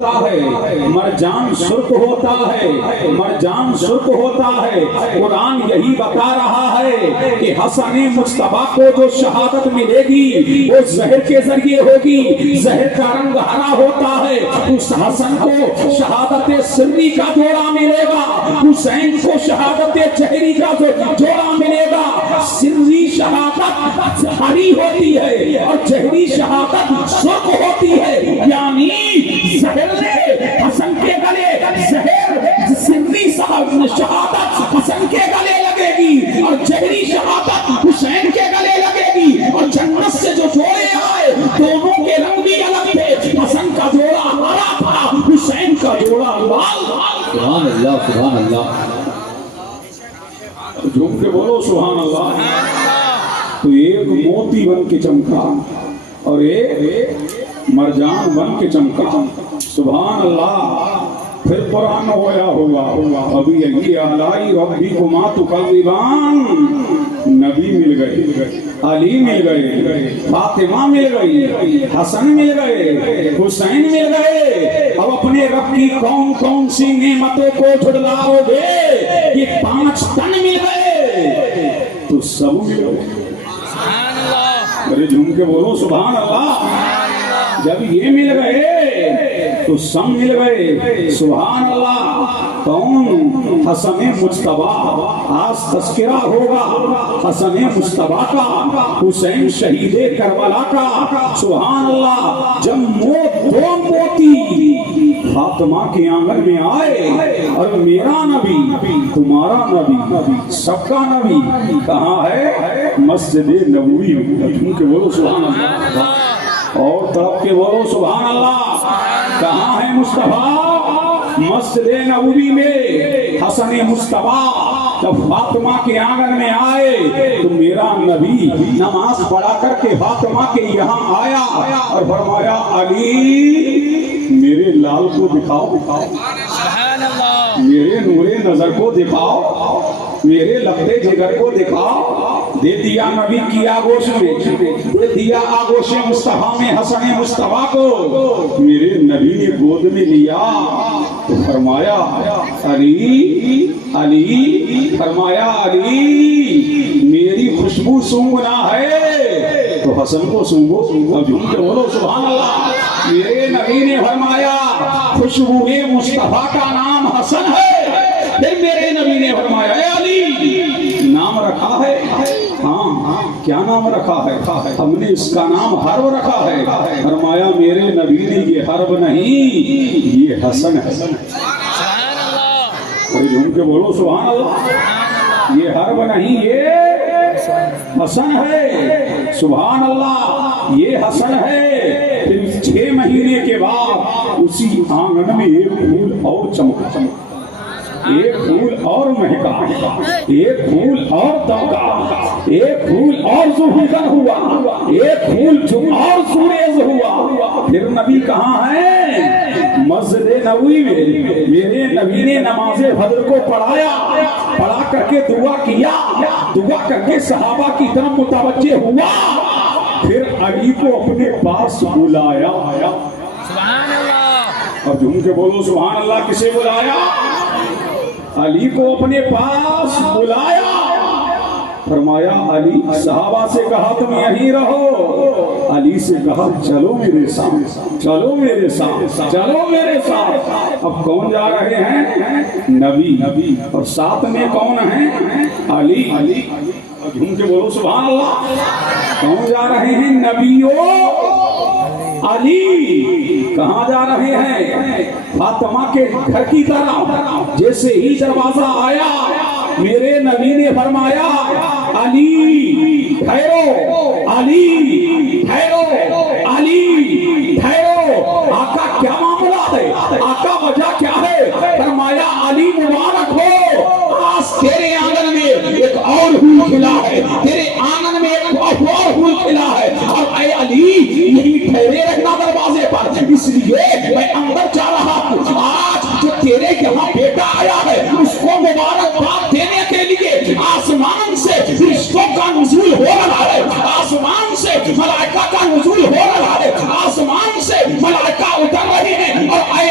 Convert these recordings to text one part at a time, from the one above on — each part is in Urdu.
ہے، مرجان سرخ ہوتا ہے، مرجان سرخ ہوتا ہے۔ قرآن یہی بتا رہا ہے کہ حسن مصطفیٰ کو جو شہادت ملے گی وہ زہر کے ذریعے ہوگی، زہر کا رنگ ہرا ہوتا ہے۔ اس حسن کو شہادت سری کا جوڑا ملے گا، حسین کو شہادت جہری کا جوڑا ملے گا۔ سری شہادت ہری ہوتی ہے اور جہری شہادت سرخ ہوتی ہے، یعنی زہر حسن کے گلے زہر سری شہادت حسن کے گلے لگے گی اور جہری شہادت حسین کے گلے لگے گی۔ اور جنت سے جو جوڑے آئے دونوں کے رنگ بھی الگ تھے، حسن کا جوڑا ہرا تھا، حسین کا جوڑا لال۔ سبحان اللہ، سبحان اللہ، جھوم کے بولو سبحان اللہ۔ تو ایک موتی بن کے چمکا اور ایک مرجان بن کے چمکا، سبحان اللہ۔ پھر قرآن ہویا ہوگا ابھی یہی اعلائی ربکما تکذبان، نبی مل گئے، علی مل گئے، فاطمہ مل گئی، حسن مل گئے، حسین مل گئے۔ اب اپنے رب کی کون کون سی نعمتوں کو جھٹلاؤ گے؟ یہ 5 تن مل گئے تو سب مل گئے۔ ارے جھوم کے بولو سبحان اللہ۔ جب یہ مل گئے تو سب مل گئے، سبحان اللہ۔ کون؟ حسن مجتبیٰ۔ آج تذکرہ ہوگا حسن مجتبیٰ کا، حسین شہید کربلا کا، سبحان اللہ۔ جب دو موتی فاطمہ کے آنگن میں آئے اور میرا نبی، تمہارا نبی، سب کا نبی کہاں ہے؟ مسجد نبوی میں۔ کیونکہ بولو سبحان اللہ، اور طرف کے بولو سبحان اللہ۔ کہاں ہے مصطفیٰ؟ مسجد نبوی میں۔ حسن مصطفیٰ جب فاطمہ کے آنگن میں آئے تو میرا نبی نماز پڑھا کر کے فاطمہ کے یہاں آیا اور فرمایا علی میرے لال کو دکھاؤ، میرے نور نظر کو دکھاؤ، میرے لبے جگر کو دکھاؤ۔ دے دیا نبی کی آگوش میں، دے دیا آگوش مصطفیٰ میں حسن مصطفیٰ کو۔ میرے نبی نے گود میں لیا تو فرمایا علی علی، فرمایا علی میری خوشبو سونگنا ہے تو حسن کو سونگو۔ اب جھوم کے بولو سبحان اللہ۔ میرے نبی نے فرمایا خوشبو مصطفیٰ کا نام حسن ہے۔ پھر میرے نبی نے فرمایا اے علی نام رکھا ہے؟ ہاں، کیا نام رکھا ہے؟ ہم نے اس کا نام حرب رکھا ہے۔ فرمایا میرے نبی نے یہ حرب نہیں، یہ حسن ہے۔ ارے جھوم کے بولو سبحان اللہ۔ یہ حرب نہیں، یہ حسن ہے، سبحان اللہ، یہ حسن ہے۔ پھر 6 مہینے کے بعد اسی آنگن میں ایک پھول اور چمکا، ایک پھول اور مہکا، ایک پھول اور دمکا، ایک پھول اور ظہور ہوا، ایک پھول اور سوریز ہوا۔ پھر نبی کہاں ہے؟ مسجد نبوی میں۔ میرے نبی نے نماز فجر کو پڑھایا، پڑھا کر کے دعا کیا، دعا کر کے صحابہ کی طرف متوجہ ہوا، پھر علی کو اپنے پاس بلایا۔ سبحان اللہ۔ اور جھوم کے بولو سبحان اللہ۔ کسے بلایا؟ علی کو اپنے پاس بلایا۔ فرمایا علی، صحابہ سے کہا تم یہیں رہو، علی سے کہا چلو میرے ساتھ، چلو میرے ساتھ، چلو میرے ساتھ۔ اب کون جا رہے ہیں؟ نبی، اور ساتھ میں کون ہیں؟ علی۔ جھوم کے بولو سبحان اللہ۔ کون جا رہے ہیں؟ نبیوں علی۔ کہاں جا رہے ہیں؟ فاطمہ کے گھر کی طرف۔ جیسے ہی دروازہ آیا میرے نبی نے فرمایا علی ٹھہرو، علی ٹھہرو، علی ٹھہرو۔ آقا کیا معاملہ ہے؟ آقا وجہ کیا ہے؟ فرمایا علی مبارک ہو، آج تیرے آنگن میں ایک اور پھول کھلا ہے، تیرے آنگن میں ایک اور پھول کھلا ہے، اور اے علی یہی ٹھہرے رہنا دروازے پر، اس لیے میں اندر جا رہا ہوں۔ آج جو تیرے یہاں بیٹا آیا ہے اس کو مبارکباد دینے کے لیے آسمان سے فرشتوں کا نزول ہو رہا ہے، آسمان سے ملائکہ کا نزول ہو رہا ہے، آسمان سے ملائکہ اتر رہے ہیں، اور اے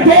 2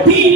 3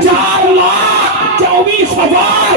4,24,000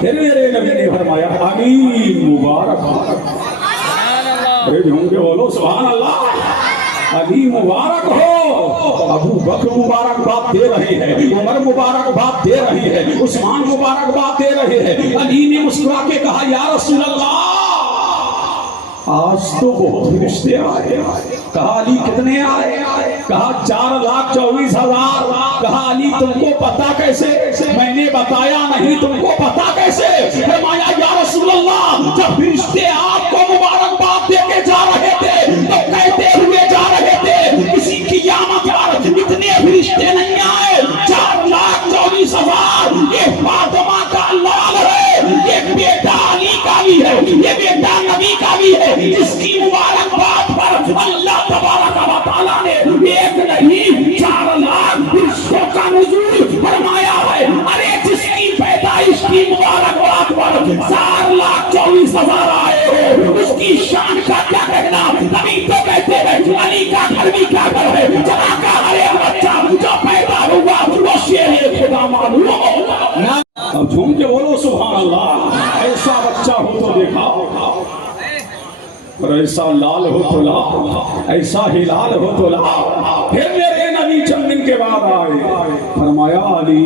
پھر میرے نبی نے فرمایا علی مبارک ہو۔ ارے جھوم کے بولو سبحان اللہ، علی مبارک ہو۔ ابو بکر مبارک بات دے رہے ہیں، عمر مبارک بات دے رہے ہیں، عثمان مبارک بات دے رہے ہیں۔ علی نے مسکرا کے کہا یا رسول اللہ آج تو بہت فرشتے آئے۔ کہا علی کتنے آئے؟ کہا 4,24,000۔ کہا علی تم کو پتا کیسے؟ میں نے بتایا نہیں، تم کو پتا کیسے؟ فرمایا یا رسول اللہ جب فرشتے آپ کو مبارکباد دے کے جا رہے تھے تو کہتے ہوئے جا رہے تھے کسی قیامت پر اتنے فرشتے نہیں آئے، 4,24,000۔ یہ فاطمہ کا لال ہے، یہ بیٹا علی کا بھی ہے، یہ بیٹا نبی کا بھی ہے، جس کی مبارکباد پر اللہ تبارک و تعالیٰ نے ایک نہیں 4,00,000 فرشتوں کا نزول فرمایا ہے۔ ارے جس کی پیدائش کی مبارکباد پر 4,24,000 آئے ہو، اس کی شان کا کیا کہنا؟ نبی تو کہتے ہیں علی کا گھر بھی کیا گھر ہے، جہاں کا ہر ایک بچہ جو پیدا ہوا وہ شیر خدا معلوم ہو۔ اب جھوم کے بولو سبحان اللہ۔ ایسا بچہ ہو تو دیکھا، اور ایسا لال ہو تو لا، ایسا ہی لال ہو تو لا۔ پھر میرے نبی چند دن کے بعد آئے، فرمایا علی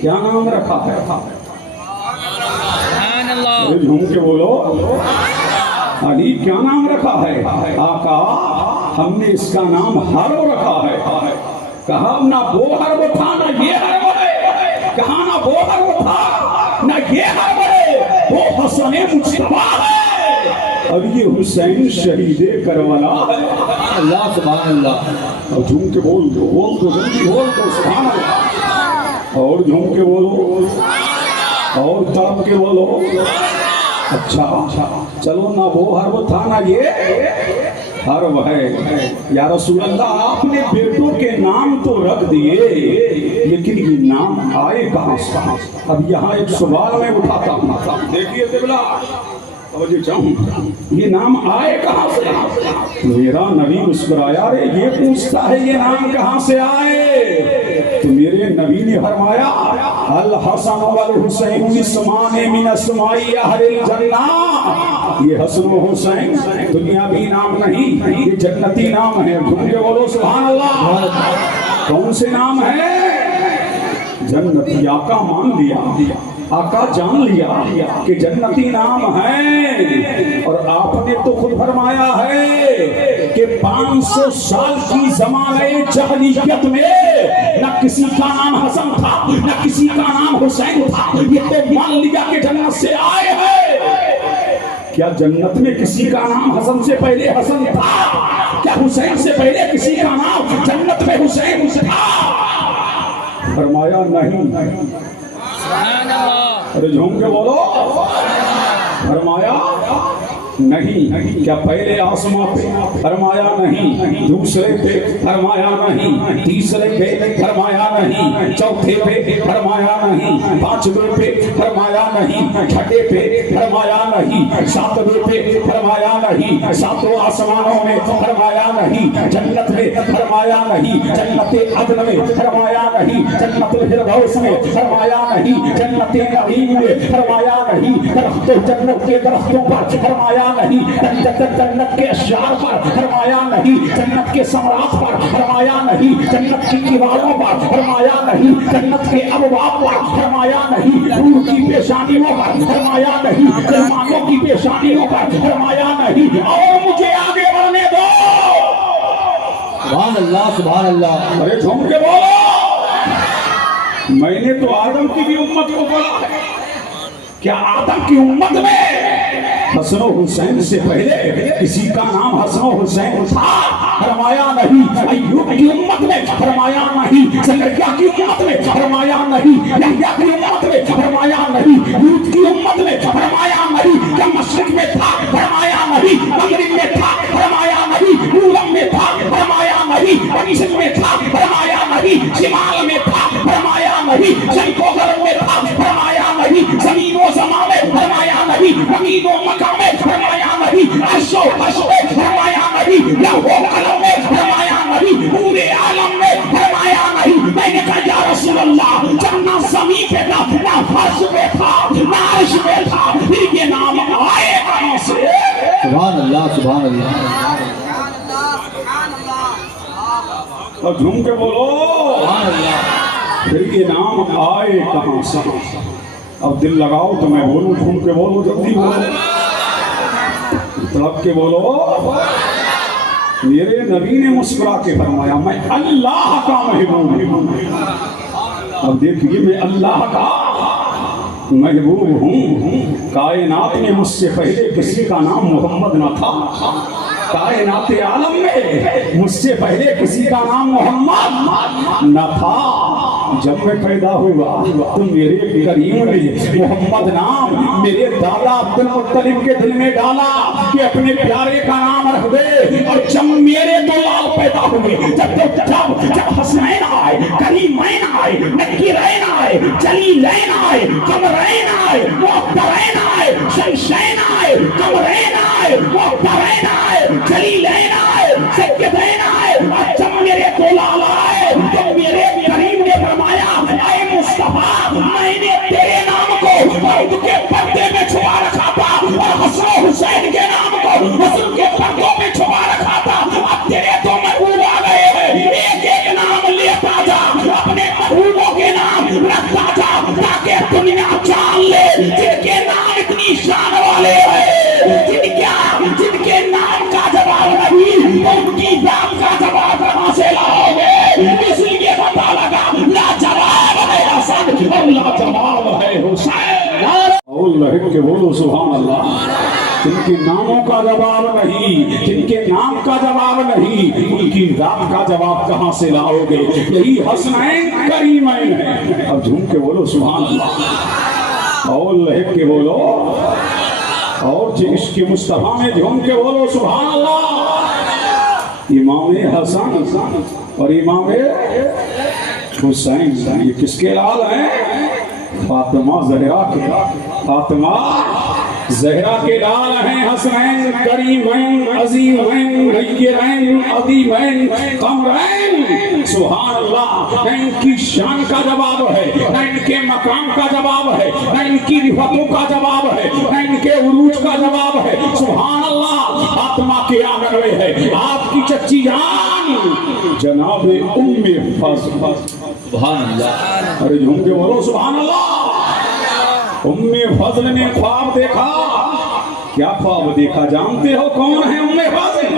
کیا نام رکھا ہے؟ جھوم کے بولو علی کیا نام رکھا ہے؟ آقا ہم نے اس کا نام حرب رکھا ہے۔ کہا نہ وہ حرب تھا نہ یہ حرب ہے، کہا نہ وہ حرب تھا نہ یہ حرب ہے، وہ حسن مجتبیٰ ہے اور یہ حسین شہید کربلا ہے۔ اللہ سبحان اللہ۔ اور جھوم کے بول دو جلدی بول دو سبحان اللہ، اور جھوم کے بولو اور تڑپ کے بولو۔ اچھا چلو نہ وہ حرب تھا نہ یہ حرب ہے۔ یا رسول اللہ آپ نے بیٹوں کے نام تو رکھ دیے لیکن یہ نام آئے کہاں سے؟ اب یہاں ایک سوال میں اٹھاتا ہوں، دیکھیے قبلہ توجہ چاہوں، یہ نام آئے کہاں سے؟ میرا نبی مسکرایا، رے یہ پوچھتا ہے یہ نام کہاں سے آئے؟ تو میرے نبی نے فرمایا الحسن والحسین اسمان من اسماء اہل الجنہ۔ یہ حسن و حسین دنیاوی نام نہیں، یہ جنتی نام ہے۔ تم جو بولو سبحان اللہ۔ کون سے نام ہے؟ جنتی۔ آقا مان لیا، آقا جان لیا کہ جنتی نام ہے، اور آپ نے تو خود فرمایا ہے کہ 500 سال کی زمانے جاہلیت میں نہ کسی کا نام حسن تھا نہ کسی کا نام حسین تھا، یہ تو مان لیا کہ جنت سے آئے ہیں۔ کیا جنت میں کسی کا نام حسن سے پہلے حسن تھا؟ کیا حسین سے پہلے کسی کا نام جنت میں حسین تھا؟ فرمایا نہیں۔ ارے جھوم کے بولو، فرمایا نہیں۔ کیا پہلے آسمان پہ؟ فرمایا نہیں۔ دوسرے پہ؟ فرمایا نہیں۔ تیسرے پہ؟ فرمایا نہیں۔ چوتھے پہ؟ فرمایا نہیں۔ پانچویں پہ؟ فرمایا نہیں۔ چھٹے پہ؟ فرمایا نہیں۔ ساتویں پہ؟ فرمایا نہیں۔ ساتوں آسمانوں میں؟ فرمایا نہیں۔ جنت میں؟ فرمایا نہیں۔ جنت عدن میں؟ فرمایا نہیں۔ جنت الفردوس میں؟ فرمایا نہیں۔ جنت نعیم میں؟ فرمایا نہیں۔ درختوں جنت کے درختوں پر؟ فرمایا نہیں۔ جنت کے اشجار پر؟ فرمایا نہیں۔ جنت کے ثمرات پر؟ فرمایا نہیں۔ جنت کی دیواروں پر؟ فرمایا نہیں۔ جنت کے ابواب پر؟ فرمایا نہیں۔ حور کی پیشانیوں پر؟ فرمایا نہیں۔ مہمانوں کی پیشانیوں پر؟ فرمایا نہیں۔ اور مجھے آگے بڑھنے دو۔ سبحان اللہ سبحان اللہ۔ ارے جھوم کے بولو، میں نے تو آدم کی بھی امت کو پڑھا ہے۔ کیا آدم کی امت میں حسن و حسین سے پہلے کسی کا نام حسن و حسین تھا؟ فرمایا نہیں۔ ایوب کی امت میں؟ فرمایا نہیں۔ زکریا کی امت میں؟ فرمایا نہیں۔ یحییٰ کی امت میں؟ فرمایا نہیں۔ لوط کی امت میں؟ فرمایا نہیں۔ کیا مشرق میں تھا؟ فرمایا نہیں۔ مغرب میں تھا؟ فرمایا نہیں۔ پورب میں تھا؟ فرمایا نہیں۔ پنجم میں تھا؟ فرمایا نہیں۔ شمال میں تھا؟ فرمایا نہیں۔ شرق و غرب میں تھا؟ فرمایا نہیں۔ زمین و زمان میں؟ فرمایا نہیں۔ زمین و مکان میں؟ فرمایا نہیں۔ عرش و فرش میں؟ فرمایا نہیں۔ لوح و قلم میں؟ فرمایا نہیں۔ پورے عالم میں؟ فرمایا نہیں۔ میں نے کہا یا رسول اللہ جب نہ زمین پہ تھا نہ فرش پہ تھا اور جھوم کے بولو سبحان اللہ پھر یہ نام آئے کہاں سے؟ اب دل لگاؤ تو میں بولوں، جھوم کے بولو، جلدی بولو، تڑپ کے بولو۔ میرے نبی نے مسکرا کے فرمایا میں اللہ کا محبوب ہوں۔ اب دیکھیے میں اللہ کا محبوب ہوں۔ کائنات میں مجھ سے پہلے کسی کا نام محمد نہ تھا، کائنات عالم میں مجھ سے پہلے کسی کا نام محمد نہ تھا۔ جب میں پیدا ہوا تو میرے کریم نے محمد نام میرے دادا عبد المطلب کے دل میں ڈالا کہ اپنے پیارے کا نام رکھ دے۔ اور جب میرے دو لال پیدا ہوئے، جب حسنین آئے، کریمین آئے، نکیرین آئے، جلیلین آئے، قمرین آئے، محترین آئے، شیشین آئے، قمرین آئے، محترین آئے، جلیلین آئے، سیدین آئے، جب میرے دو لال آئے تو میرے کریم نے فرمایا اے مصطفیٰ میں نے تیرے نام کو عہد کے پردے میں چھپا رکھا تھا اور حسن و حسین کے نام کو حسن کے پردوں میں چھپا رکھا تھا۔ اب تیرے تو محبوب آ گئے ہیں، ایک ایک نام لیتا جا، اپنے محبوبوں کے نام رکھتا جا تاکہ دنیا جان لے جن کے نام اتنی شان والے ہیں، جن کے نام کا جواب نہیں ان کی ذات کا جواب کہاں سے لاؤ گے؟ اس لیے پتا لگا لاجواب ہے حسن اور لاجواب ہے حسین۔ اور لہک کے بولو سبحان اللہ۔ جن کے ناموں کا جواب نہیں، جن کے نام کا جواب نہیں، ان کی ذات کا جواب کہاں سے لاؤ گے؟ یہی حسنین کریمین ہے۔ اب جھوم کے بولو سبحان اللہ، اور لہک کے بولو، اور عشق مصطفیٰ میں جھوم کے بولو سبحان اللہ۔ امام حسن اور امام حسین یہ کس کے لال ہیں؟ فاطمہ زہرا کے، فاطمہ زہرا کے لال ہیں۔ حسنین کریمین عظیمین غیرین عظیمین قمرین، سبحان اللہ۔ نہ ان کی شان کا جواب ہے، نہ ان کے مقام کا جواب ہے، نہ ان کی رفتوں کا جواب ہے، نہ ان کے عروج کا جواب ہے، سبحان اللہ۔ فاطمہ کے آنگن میں ہے آپ کی چچی جان جناب ام فضل، سبحان اللہ ارے جھوم کے بولو سبحان اللہ۔ ام فضل نے خواب دیکھا۔ کیا خواب دیکھا جانتے ہو؟ کون ہے ام فضل؟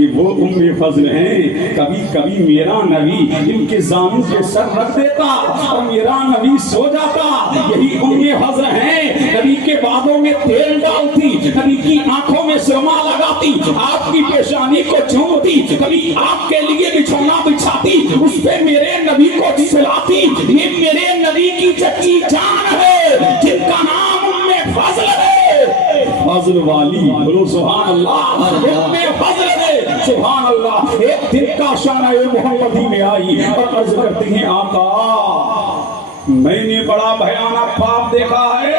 یہ وہ ام فضل ہیں، کبھی کبھی میرا نبی ان کے زانوں کے سر رکھ دیتا اور میرا نبی سو جاتا۔ یہی ام فضل ہیں، نبی کے بازوں میں تیل ڈالتی، نبی کی آنکھوں میں سرما لگاتی، آپ کی پیشانی کو چومتی، کبھی آپ کے لیے بچھونا بچھاتی، اس پہ میرے نبی کو سلاتی۔ یہ میرے نبی کی چچی جان ہے جن کا نام ام فضل ہے۔ فضل والی بولو سبحان اللہ، ام فضل ہے سبحان اللہ۔ ایک دن کا شان محمدی میں آئی اور عرض کرتی ہیں آقا میں نے بڑا بھیانک خواب دیکھا ہے۔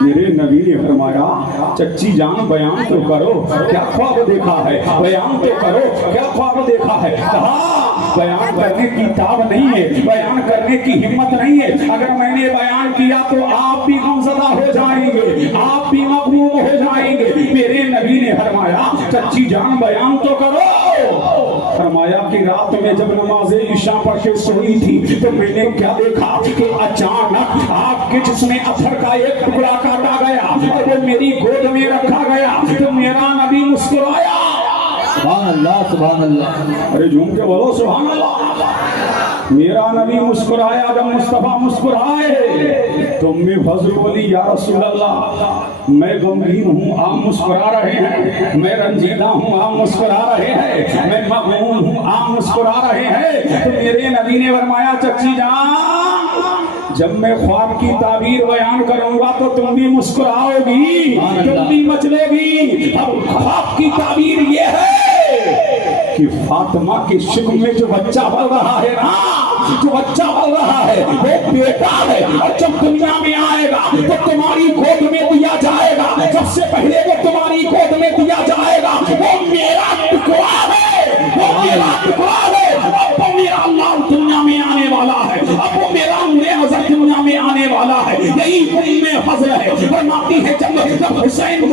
میرے نبی نے فرمایا چچی جان بیان تو کرو، کیا خواب دیکھا ہے؟ بیان تو کرو، کیا خواب دیکھا ہے؟ کہا بیان کرنے کی تاب نہیں ہے، بیان کرنے کی ہمت نہیں ہے۔ اگر میں نے بیان کیا تو آپ بھی غمزدہ ہو جائیں گے، آپ بھی مغموم ہو جائیں گے۔ میرے نبی نے فرمایا چچی جان بیان تو کرو۔ فرمایا کہ رات میں جب نماز عشاء پڑھ کے سوئی تھی تو میں نے کیا دیکھا کہ اچانک آپ کے جسم اثر کا ایک ٹکڑا کاٹا گیا اور وہ میری گود میں رکھا گیا تو میرا نبی مسکرایا۔ سبحان اللہ سبحان اللہ ارے جھوم کے بولو سبحان اللہ۔ میرا نبی مسکرایا، جب مصطفیٰ مسکرائے تو ام فضل بولی یا رسول اللہ میں غمگین ہوں آپ مسکرا رہے ہیں، میں رنجیدہ ہوں آپ مسکرا رہے ہیں، میں مغموم ہوں آپ مسکرا رہے ہیں۔ تو میرے نبی نے فرمایا چچی جان جب میں خواب کی تعبیر بیان کروں گا تو تم بھی مسکراؤ گی، تم بھی مچلو گی۔ اب خواب کی تعبیر یہ ہے کہ فاطمہ کے شکم میں جو بچہ بڑھ رہا ہے نا، جو بچہ بڑھ رہا ہے وہ بیٹا ہے، اور جب دنیا میں آئے گا تو تمہاری گود میں دیا جائے گا۔ سب سے پہلے وہ تمہاری گود میں دیا جائے گا، وہ میرا ٹکڑا ہے، وہ میرا ٹکڑا ہے۔ اب وہ میرا لال دنیا میں آنے والا ہے، اب وہ میرا حضرت دنیا میں آنے والا ہے۔ یہی ام فضل ہے، فرماتی ہے جب حسین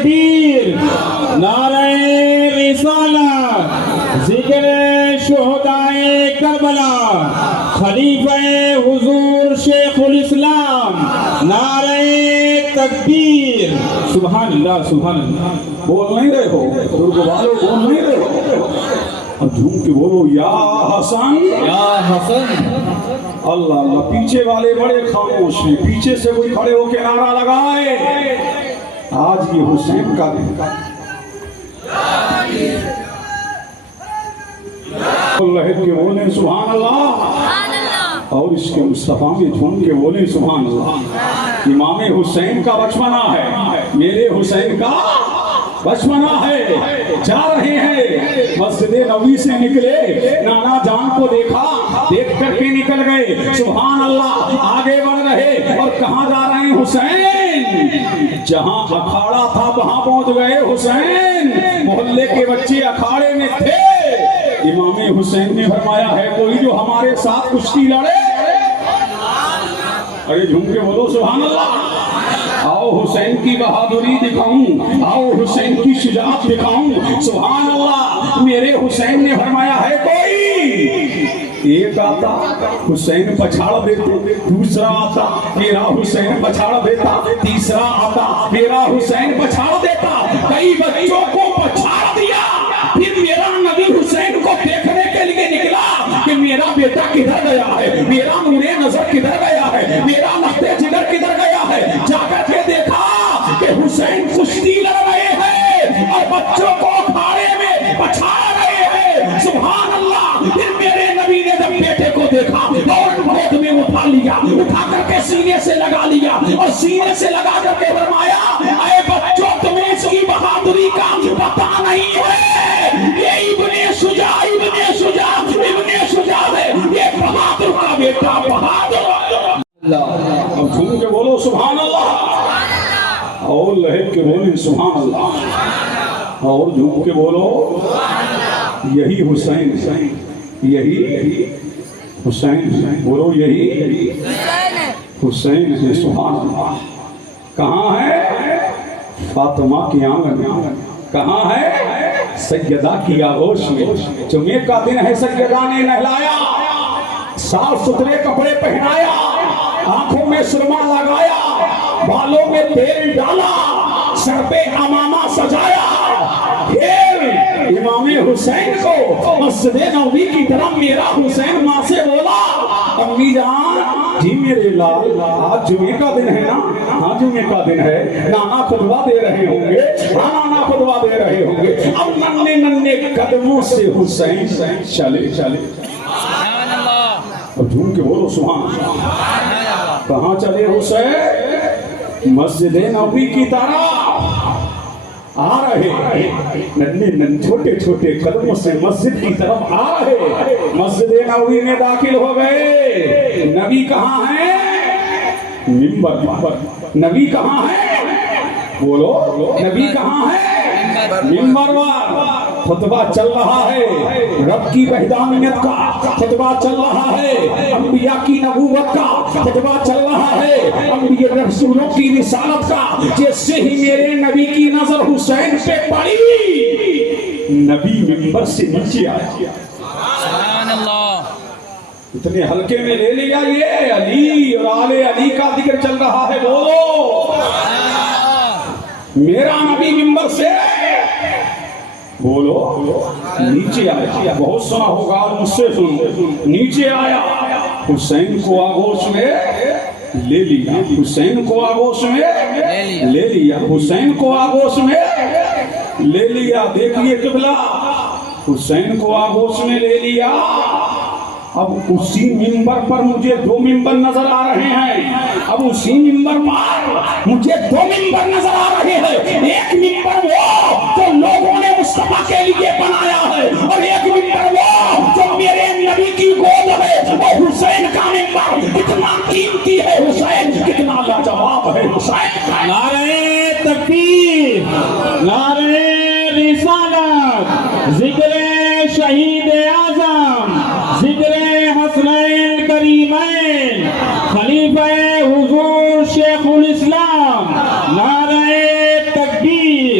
تکبیر، نعرہ رسالت، ذکر شہدائے کربلا، خلیفہ حضور شیخ الاسلام، نعرہ تکبیر۔ سبحان اللہ سبحان اللہ۔ بول نہیں رہے ہو درگ والو، بول نہیں رہے ہو، اور جھوم کے بولو یا حسن یا حسن۔ اللہ اللہ۔ پیچھے والے بڑے خاموش ہیں، پیچھے سے کوئی کھڑے ہو کے نعرہ لگائے۔ آج یہ حسین کا دن، اللہ کے بولے سبحان اللہ، اور اس کے مصطفیٰ میں جھوم کے بولے سبحان اللہ۔ امام حسین کا بچپنا ہے، میرے حسین کا بچپنا ہے۔ جا رہے ہیں مسجد نبوی سے نکلے، نانا جان کو دیکھا، دیکھ کر کے نکل گئے، سبحان اللہ۔ آگے بڑھ رہے اور کہاں جا رہے ہیں؟ حسین جہاں اکھاڑا تھا وہاں پہنچ گئے حسین۔ محلے کے بچے اکھاڑے میں تھے، امام حسین نے فرمایا ہے کوئی جو ہمارے ساتھ کشتی لڑے؟ ارے جھوم کے بولو سبحان اللہ۔ آؤ حسین کی بہادری دکھاؤں، آؤ حسین کی شجاعت دکھاؤں، سبحان اللہ۔ میرے حسین نے فرمایا ہے کوئی؟ ایک آتا حسین پچھاڑ دیتے، دوسرا آتا میرا حسین پچھاڑ دیتا، تیسرا آتا میرا حسین پچھاڑ دیتا، کئی بچوں کو پچھاڑ دیا۔ پھر میرا نبی حسین کو دیکھنے کے لیے نکلا کہ میرا بیٹا کدھر گیا ہے، میرا نورے نظر کدھر گیا ہے، میرا لختے جگر کدھر گیا ہے۔ جا کر کے دیکھا کہ حسین کشتی لڑ رہے ہیں اور بچوں کو اکھاڑے میں پچھاڑ رہے ہیں، سبحان اللہ۔ پھر میرے نبی نے جب بیٹے کو دیکھا اور گود میں اٹھا لیا، اٹھا کر کے سینے سے لگا لیا اور سینے سے لگا کر کے فرمایا اے بچوں تمہیں اس کی بہادری کا پتہ نہیں ہے، یہ ابن شجاع ہے، یہ بہادر کا بیٹا بہادر۔ اور جھوم کے بولو سبحان اللہ، اور لہب کے بولیں سبحان اللہ، اور جھوم کے بولو یہی حسین، یہی حسین، بولو یہی حسین ہے، سبحان اللہ۔ کہاں ہے؟ فاطمہ کی آنگن میں۔ کہاں ہے؟ سیدہ کی آغوش میں۔ جمعے کا دن ہے، سیدہ نے نہلایا، صاف ستھرے کپڑے پہنایا، آنکھوں میں سرما لگایا، بالوں میں تیل ڈالا، سر پہ عمامہ سجایا، پھر امام حسین کو مسجد نبوی کی طرف میرا حسین ماں سے بولا امی جان جی میرے لال آج جمعے کا دن ہے نا؟ ہاں جمعے کا دن ہے، نانا خطبہ دے رہے ہوں گے، ہاں نانا خطبہ دے رہے ہوں گے۔ اب ننے ننے قدموں سے حسین چلے سبحان اللہ، اور جھوم کے بولو سبحان اللہ۔ کہاں چلے حسین؟ مسجد نبوی کی طرف آ رہے، ننے چھوٹے چھوٹے قدموں سے مسجد کی طرف آ رہے، مسجد نبوی میں داخل ہو گئے۔ نبی کہاں ہے؟ منبر پر۔ نبی کہاں ہے؟ بولو نبی کہاں ہے؟ منبر پر خطبہ چل رہا ہے، رب کی وحدانیت کا خطبہ چل رہا ہے، انبیاء کی نبوت کا خطبہ چل رہا ہے، انبیاء رسولوں کی رسالت کا۔ جیسے ہی میرے نبی کی نظر حسین پہ پڑی، نبی منبر سے نیچے آیا۔ سبحان اللہ، اتنے ہلکے میں لے لیا یہ علی اور آل علی کا ذکر چل رہا ہے، بولو میرا نبی منبر سے بولو نیچے آیا۔ بہت سنا ہوگا اور مجھ سے سنو، نیچے آیا، حسین کو آغوش میں لے لیا، حسین کو آغوش میں لے لیا، حسین کو آغوش میں لے لیا۔ دیکھیے قبلہ، حسین کو آغوش میں لے لیا۔ اب اسی منبر پر مجھے دو منبر نظر آ رہے ہیں، اب اسی منبر پر مجھے دو منبر نظر آ رہے ہیں۔ ایک منبر وہ جو لوگوں نے مصطفیٰ کے لیے بنایا ہے، اور ایک منبر وہ جو میرے نبی کی گود ہے، وہ حسین کا منبر۔ کتنا قیمتی ہے حسین، کتنا لاجواب ہے حسین۔ نعرہ تکبیر، نعرہ رسالت، ذکر شہید اعظم، ذکر حسنین کریمین، خلیفہ حضور شیخ الاسلام، نعرہ تکبیر۔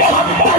72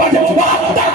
72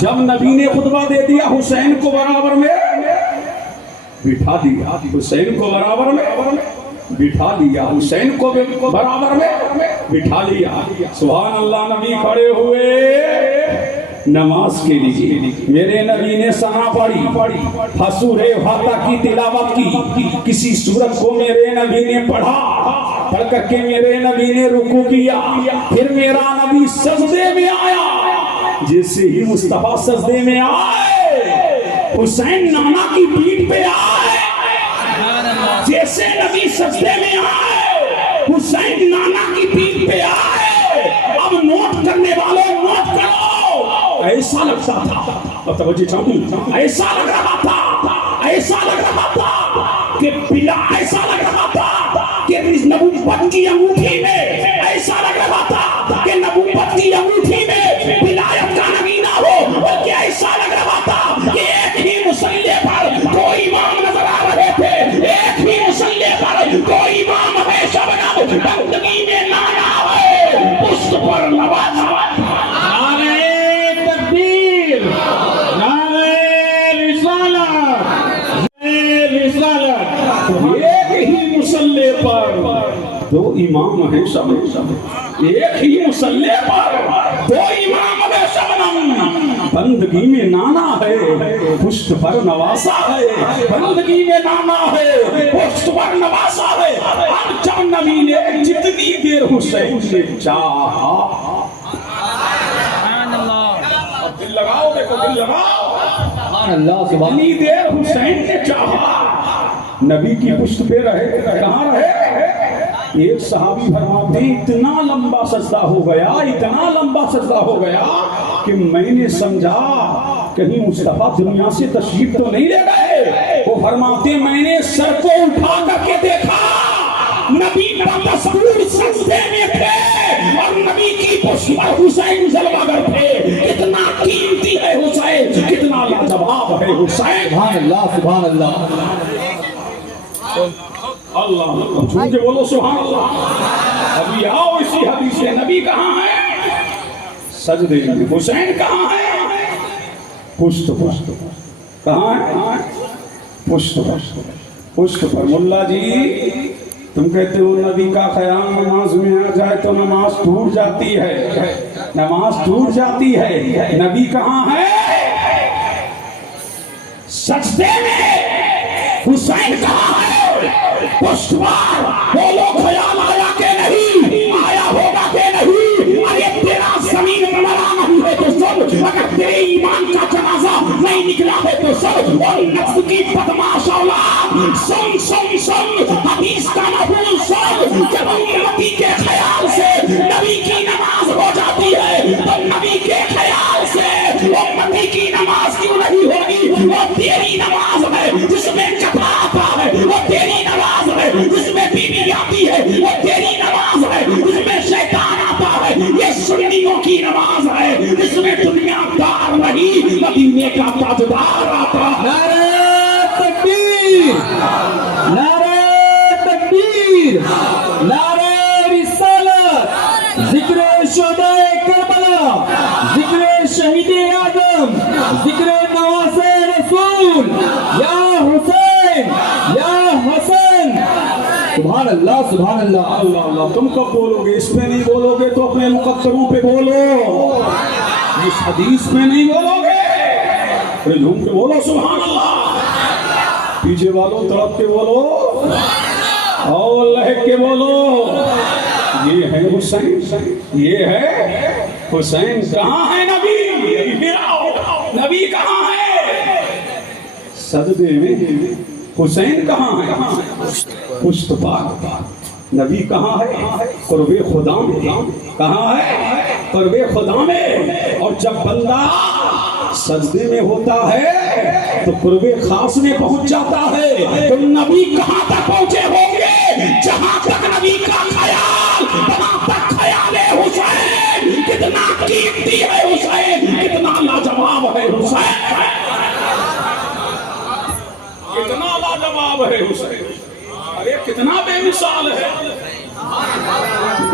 جب نبی نے خطبہ دے دیا حسین کو برابر میں بٹھا دیا, حسین کو برابر میں بٹھا لیا, حسین کو برابر میں بٹھا لیا. سبحان اللہ. نبی کھڑے ہوئے نماز کے لیے. میرے نبی نے ثنا پڑھی, سورہ فاتحہ کی تلاوت کی. کسی سورت کو میرے نبی نے پڑھا, پڑھ کر کے میرے نبی نے رکوع کیا. پھر میرا نبی سجدے میں آیا. جیسے ہی مصطفیٰ سجدے میں آئے, حسین نانا کی پیٹھ پہ آئے. جیسے نبی سجدے میں آئے, حسین نانا کی پیٹھ پہ آئے. اب نوٹ کرنے والوں نوٹ کرو. ایسا لگتا تھا, توجہ چاہوں, ایسا لگ رہا تھا, ایسا لگ رہا تھا کہ بلا, ایسا لگ رہا تھا کہ نبوت کی انگوٹھی میں, ایسا لگ رہا تھا کہ نبوت کی انگوٹھی میں ولایت کا نگینہ ہو. بلکہ ایسا لگ رہا تھا کہ ایک ہی مسلح پر دو امام نظر آ رہے تھے. ایک ہی مسلح پر دو امام ہے. شبنم بندگی میں نانا ہے, پشت پر نوازا. نعرہ تکبیر, نعرہ رسالت, رسالت. ایک ہی مسلح پر دو امام ہیں. شبنم ایک ہی مسلح پر دو امام ہے. شبنم بندگی میں نانا ہے, پشت پر نواسا ہے. بندگی میں نانا ہے, پشت پر نواسا ہے. اب جب نبی نے جتنی دیر حسین سے چاہا, سبحان اللہ. اب دل لگاؤ, دیکھو دل لگاؤ. سبحان اللہ سبحان جتنی دیر حسین نے چاہا, نبی کی پشت پہ رہے. کہاں رہے؟ ایک صحابی فرماتے ہیں اتنا لمبا سجدہ ہو گیا, اتنا لمبا سجدہ ہو گیا کہ میں نے سمجھا کہیں مصطفیٰ دنیا سے تشریف تو نہیں لے گئے. وہ فرماتے ہیں میں نے سر کو اٹھا کر کے دیکھا, نبی بطور سجدے میں تھے اور نبی کی پشت پر حسین جلوہ گر تھے. کتنا قیمتی ہے حسین, کتنا لاجواب ہے حسین. سبحان اللہ سبحان اللہ. اللہ چھوٹ کے بولو سبحان اللہ. ابھی آؤ اسی حدیث سے. نبی کہاں ہے؟ سجدے میں. حسین کہاں ہے؟ پشت پشت. کہاں ہے؟ پشت پشت پشت پر. ملا جی تم کہتے ہو نبی کا خیال نماز میں آ جائے تو نماز ٹوٹ جاتی ہے, نماز ٹوٹ جاتی ہے. نبی کہاں ہے؟ سجدے میں. حسین کہاں ہے؟ پشت پر. بولو خیال آیا کہ نہیں, آیا ہوگا کہ نہیں. ارے تیرا زمین میں مرا نہیں ہے تو سن, اگر تیرے ایمان کا جنازہ نہیں نکلا ہے تو سن. اور نفس کی بدماش اولاد سن سن سن, حدیث کا نبول سن. جب امتی کے خیال سے نبی کی نماز ہو جاتی ہے تو نبی کے خیال سے امتی کی نماز کیوں نہیں ہوگی. وہ تیری نماز ہے جس میں کپڑا آتا ہے, وہ تیری نماز ہے جس میں بیوی آتی ہے, وہ تیری نماز ہے جس میں شیطان آتا ہے. یہ سنیوں کی نماز ہے جس میں دنیا دار نہیں مدینے کا تاجدار آتا. نعرہ تکبیر, نعرہ تکبیر, نعرہ رسالت. ذکر شہدائے کربلا, ذکر شہید اعظم, ذکر نواسے رسول. یا حسین, یا حسن. سبحان اللہ سبحان اللہ. اللہ اللہ. تم کب بولو گے؟ اس پہ نہیں بولو گے تو اپنے مقدموں پہ بولو, اس حدیث پہ نہیں بولو گے. پھر جھوم کے بولو سبحان اللہ. پیچھے والوں تڑپ کے بولو اور لہک کے بولو یہ ہے حسین, یہ ہے حسین. کہاں ہے نبی؟ نبی کہاں ہے؟ سجدے میں. حسین کہاں ہے؟ پشت پر. نبی کہاں ہے؟ قرب خدا میں. کہاں ہے؟ قرب خدا میں. اور جب بندہ سجدے میں ہوتا ہے تو قرب خاص میں پہنچ جاتا ہے. تو نبی کہاں تک پہنچے ہوں گے؟ جہاں تک نبی کا خیال, وہاں تک خیال حسین. کتنا قیمتی ہے حسین, کتنا لاجواب ہے حسین, کتنا لاجواب ہے حسین. ارے کتنا بے مثال ہے.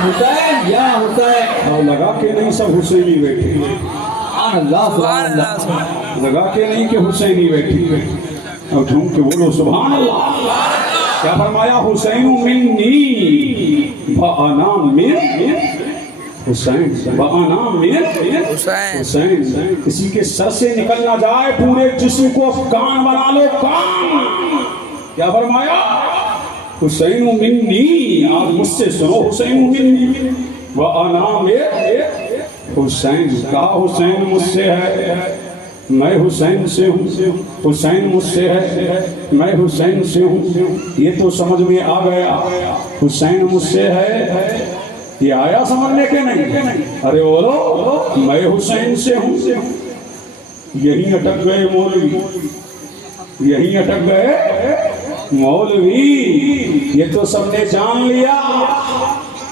حسین یا حسین اور لگا کے نہیں سب حسینی بیٹھے سبحان اللہ سبحان اللہ لگا کے نہیں کہ حسینی بیٹھے اور جھوم کے بولو سبحان اللہ کیا فرمایا حسین منی وانا من حسین وانا من حسین کسی کے سر سے نکل نہ جائے پورے جسم کو کان بنا لو کان کیا فرمایا حسین منی آپ مجھ سے سنو حسین منی وانا من حسین کہا حسین مجھ سے ہے میں حسین سے ہوں حسین مجھ سے ہے میں حسین سے ہوں یہ تو سمجھ میں آ گیا حسین مجھ سے ہے یہ آیا سمجھنے کے نہیں ارے بولو میں حسین سے ہوں یہی اٹک گئے مولوی یہی اٹک گئے مولوی یہ تو سب نے جان لیا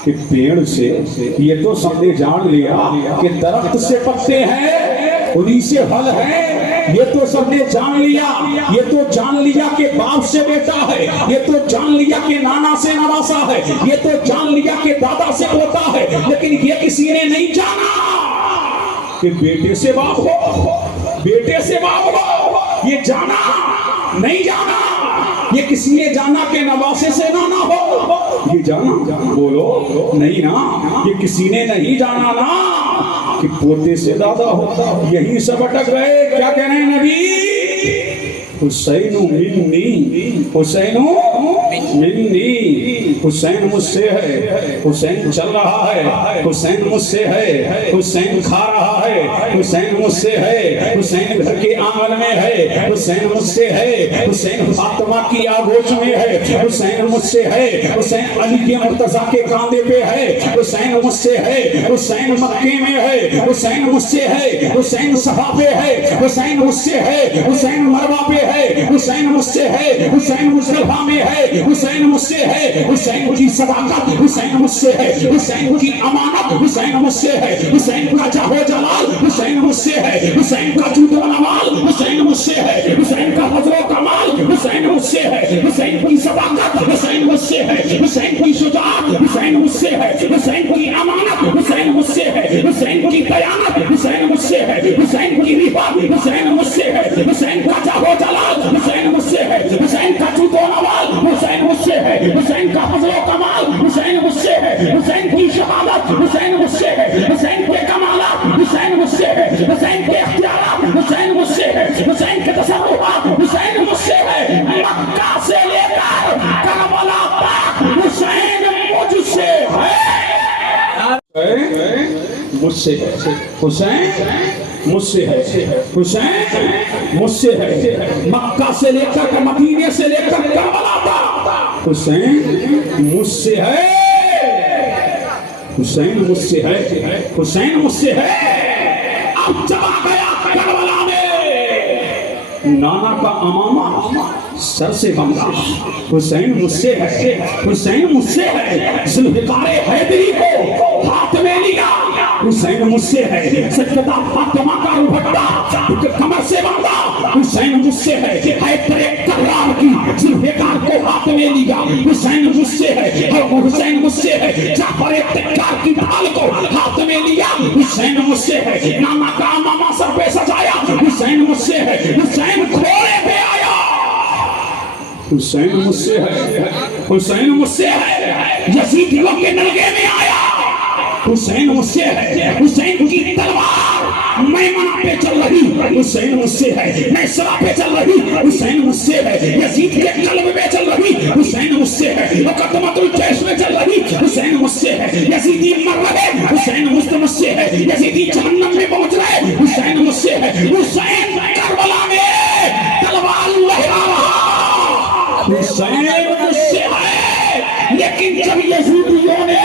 کہ پیڑ سے یہ تو سب نے جان لیا کہ درخت سے پتے ہیں انہی سے پھل ہے یہ تو سب نے جان لیا یہ تو جان لیا کہ باپ سے بیٹا ہے یہ تو جان لیا کہ نانا سے نواسا ہے یہ تو جان لیا کہ دادا سے پوتا ہے لیکن یہ کسی نے نہیں جانا کہ بیٹے سے باپ ہو بیٹے سے باپ ہو یہ جانا نہیں جانا یہ کسی نے جانا کہ نواسے سے نانا ہو یہ جانا بولو نہیں نا یہ کسی نے نہیں جانا نا کہ پوتے سے دادا ہو یہی سب اٹک گئے کیا کہہ رہے ہیں نبی حسین منی حسین منی حسین مجھ سے ہے حسین چل رہا ہے حسین مجھ سے ہے حسین کھا رہا ہے حسین مجھ سے ہے حسین گھر کے آنگن میں ہے حسین مجھ سے ہے حسین فاطمہ کی آگوش میں ہے حسین مجھ سے ہے حسین علی کے مرتضیٰ کے کاندھے پہ ہے حسین مجھ سے ہے حسین مکے میں ہے حسین مجھ سے ہے حسین صفا پہ ہے حسین مجھ سے ہے حسین مروہ پہ ہے حسین مجھ سے ہے حسین مصطفیٰ میں ہے حسین مجھ سے ہے حسین کی صداقت حسین مجھ سے ہے حسین کی امانت حسین مجھ سے ہے حسین کا جاہ و جلال حسین مجھ سے ہے حسین کا جود و نوال حسین مجھ سے ہے حسین کا فضل و کمال حسین مجھ سے ہے حسین کی صداقت حسین مجھ سے ہے حسین کی شجاعت حسین مجھ سے ہے حسین کی امانت حسین مجھ سے ہے حسین کی دیانت حسین مجھ سے ہے حسین کی رفعت حسین مجھ سے ہے حسین کا جاہ و جلال حسین مجھ سے ہے حسین کا جود و نوال حسین مجھ سے ہے حسین کا فضل و کمال حسین مجھ سے ہے حسین کی شہادت حسین مجھ سے ہے حسین کے کمالات حسین مجھ سے ہے حسین کے اختیارات حسین مجھ سے ہے حسین کے تصرفات حسین مجھ سے ہے مکہ سے لے کر کربلا تک حسین مجھ سے ہے مجھ سے ہے حسین مجھ سے ہے حسین مجھ سے ہے مکہ سے لے کر مدینے سے لے کر کربلا تک حسین مجھ سے ہے حسین مجھ سے ہے حسین مجھ سے ہے اب چلا گیا کربلا میں نانا کا امامہ سر سے بندہ حسین مجھ سے ہے حسین مجھ سے ہے ذوالفقار حیدری کو ہاتھ میں لیا حسین مجھ سے ہے سجدہ فاطمہ کا دوپٹہ کمر سے باندھا حسین مجھ سے ہے حیدر کرار کی ذوالفقار کو ہاتھ میں لیا حسین مجھ سے ہے حسین مجھ سے ہے جعفر تکار کی ڈھال کو ہاتھ میں لیا حسین مجھ سے ہے نانا کا امامہ سر پہ سجایا حسین مجھ سے ہے حسین گھوڑے پہ آیا حسین مجھ سے ہے حسین مجھ سے ہے یزیدیوں کے نلگے میں آیا حسین مجھ سے ہے حسین کی تلوار میمنہ پہ چل رہی حسین مجھ سے ہے میسرہ پہ چل رہی حسین مجھ سے ہے یزید کے قلب پہ چل رہی حسین مجھ سے ہے مقدمۃ الجیش میں چل رہی حسین مجھ سے ہے یزیدی مر رہے حسین مجھ سے ہے یزیدی جہنم میں پہنچ رہے حسین مجھ سے ہے حسین کربلا میں تلوار لہرا رہا حسین مجھ سے ہے لیکن جب یزیدیوں نے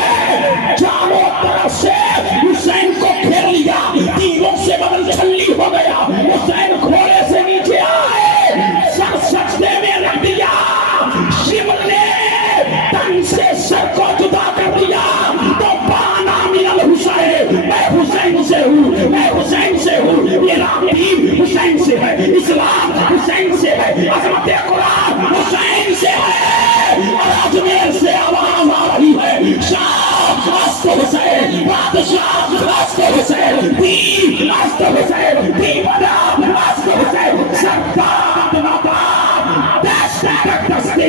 چاروں طرف سے حسین کو گھیر لیا تیروں سے بدل چھلی ہو گیا حسین گھوڑے سے نیچے آئے سر سجدے میں رکھ دیا شمر نے تن سے سر کو جدا کر دیا تو بانا من الحسین میں حسین سے ہوں میں حسین سے ہوں میرا دین حسین سے ہے اسلام حسین سے ہے عظمت قرآن حسین سے ہے اور اجمیر سے آواز آ رہی ہے شاہ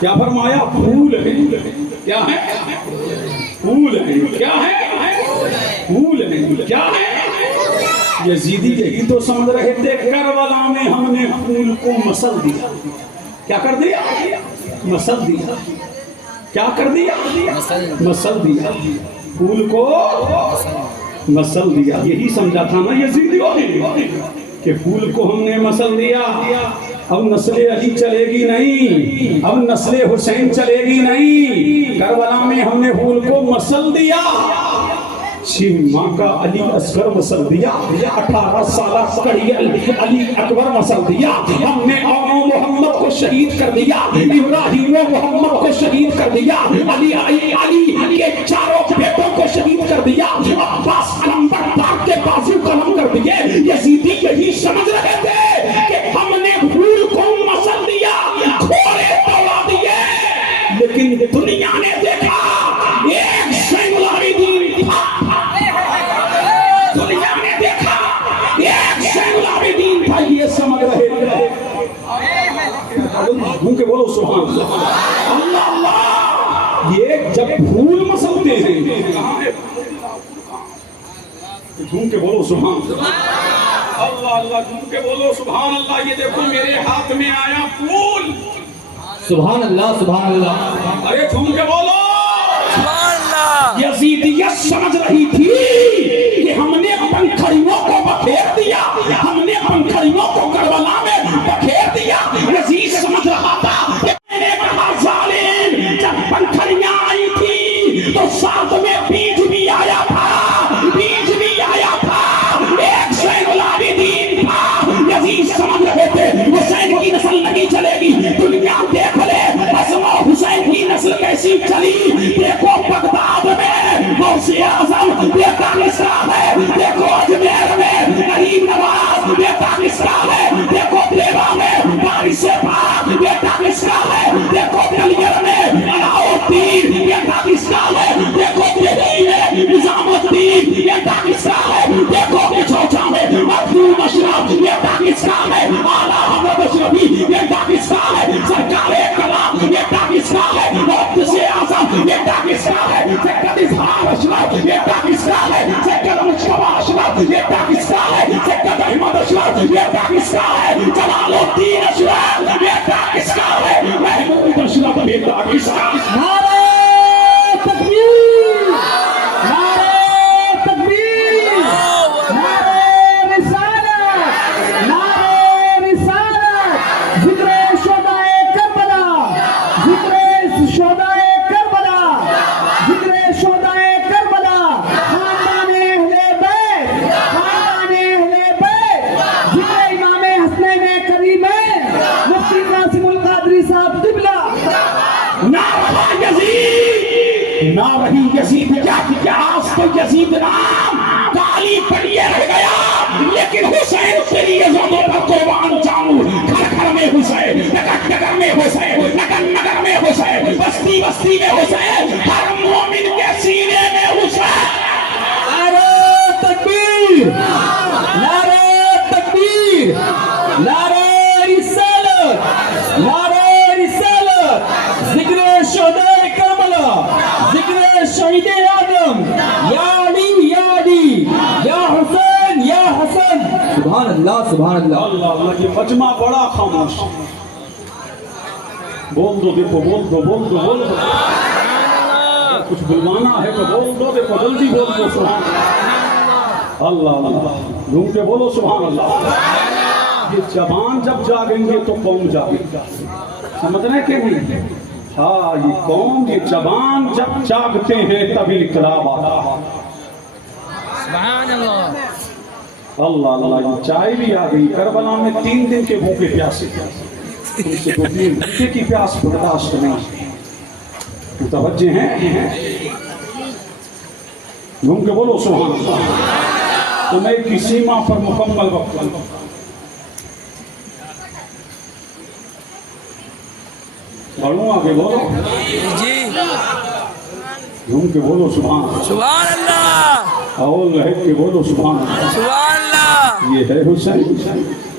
کیا فرمایا؟ پھول ہے. کیا ہے؟ پھول ہے. کیا ہے؟ پھول ہے. کیا ہے؟ یزیدی یہی تو سمجھ رہے تھے کربلا میں ہم نے پھول کو مسل دیا. کیا کر دیا؟ مسل دیا. کیا کر دیا؟ مسل دیا. پھول کو مسل دیا. یہی سمجھا تھا نا یزیدیوں نے کہ پھول کو ہم نے مسل دیا. اب نسل علی چلے گی نہیں, اب نسل حسین چلے گی نہیں. کربلا میں ہم نے پھول کو مسل دیا. 6 ماہ کا علی اصغر مسل دیا, 18 سالہ کڑی علی اکبر مسل دیا. ہم نے اوروں محمد کو شہید کر دیا, ابراہیم و محمد کو شہید کر دیا, علی کے چاروں بیٹوں کو شہید کر دیا, عباس علمبر پاک کے بازو قلم کر دیے. یزیدی یہی سمجھ رہے تھے کہ ہم نے پھول کو مسل دیا, گھوڑے دوڑا دیے. لیکن دنیا نے دیکھا ایک زین العابدین تھا. دنیا نے دیکھا ایک زین العابدین تھا. یہ سمجھ رہے تھے. ہوں کہ بولو سبحان اللہ. اللہ اللہ. یہ جب پھول مسلتے ہیں, ہوں کہ بولو سبحان اللہ. اللہ اللہ. ہوں کہ بولو سبحان اللہ. یہ دیکھو میرے ہاتھ میں آیا پھول. سبحان اللہ سبحان اللہ. ارے ہوں کہ بولو. سبحان اللہ. یزیدیت سمجھ رہی تھی کہ ہم نے پنکھڑیوں کو بکھیر دیا, ہم نے پنکھڑیوں کو کربلا میں بکھیر دیا. یزید سمجھ رہا تھا کہ میں نے کہا ظالم, جب پنکھڑیاں آئی تھی تو ساتھ میں بیج بھی آیا تھا, بیج بھی آیا تھا. ایک زین العابدین تھا. یزید سمجھ رہے تھے حسین کی نسل نہیں چلے گی. دنیا دیکھ لے حسن و حسین کی نسل کیسی چلی. دیکھو بغداد میں غوث اعظم بیٹا مصرا ہے, دیکھو اجمیر میں غریب نواز بیٹا مصرا ہے, دیکھو دیوا میں وارث پاک بیٹا مصرا ہے, دیکھو گلیئر میں علاؤالدین بیٹا مصرا ہے, دیکھو دہلی میں نظام الدین بیٹا مصرا ہے, دیکھو چوچا میں مخدوم اشرف بیٹا مصرا ہے, اعلیٰ حضرت اشرفی بیٹا مصرا ہے, سرکار کلام بیٹا مصرا ہے, مقدس اعظم بیٹا مصرا ہے, سید اظہار اشرف بیٹا مصرا ہے, سید مصطفیٰ اشرف بیٹا مصرا ہے, سید احمد اشرف بیٹا مصرا ہے, جلال الدین اشرف بیٹا مصرا ہے, محمود اشرف بیٹا مصرا ہے. نعرہ تکبیر, نعرہ تکبیر, نعرہ رسالت, نعرہ رسالت. ذکر شہدائے کربلا, ذکر شہدائے کربلا, ذکر شہدائے کربلا. خاندان اہل بیت, خاندان اہل بیت. ذکر امام حسنین کریمین, مفتی قاسم القادری صاحب قبلہ. نہ رہا یزید, نہ رہی یزید جات کے آس تو یزید نام کالی پڑیے رہ گیا. لیکن حسین کے لیے زندوں پر قربان جاؤں. گھر گھر میں حسین, نگر نگر میں حسین, نگر نگر میں حسین, بستی بستی میں حسین, ہر مومن کے سینے میں حسین. نعرہ تکبیر, نعرہ تکبیر, نعرہ رسالت, نعرہ رسالت. ذکر شہدائے کربلا, ذکر شہید آدم, یا علی یا علی, یا حسین یا حسن. سبحان اللہ سبحان اللہ. اللہ اللہ. یہ مجمع بڑا خاموش. بول دو دیکھو, بول دو, بول دو, بول دو. کچھ بلوانا ہے تو بول دو, دیکھو جلدی بول دو. سبحان اللہ. اللہ گھوم کے بولو سبحان اللہ. یہ زبان جب جاگیں گے تو قوم جاگے گی. سمجھنے کے نہیں. ہاں یہ قوم, یہ زبان جب جاگتے ہیں تب انقلاب آتا ہے. سبحان اللہ. اللہ اللہ. یہ چائے بھی آ گئی. کربلا میں 3 دن کے بھوکے پیاسے, ان سے 2-3 گھنٹے کی پیاس برداشت نہیں. متوجہ ہیں؟ گھوم کے بولو سبحان اللہ. تو میں کسی ماں پر مکمل وقت بڑھوں آگے بولو. جی گھوم کے بولو سبحان اللہ. سبحان اللہ. اول رہ کے بولو سبحان اللہ. سبحان اللہ. یہ ہے حسین,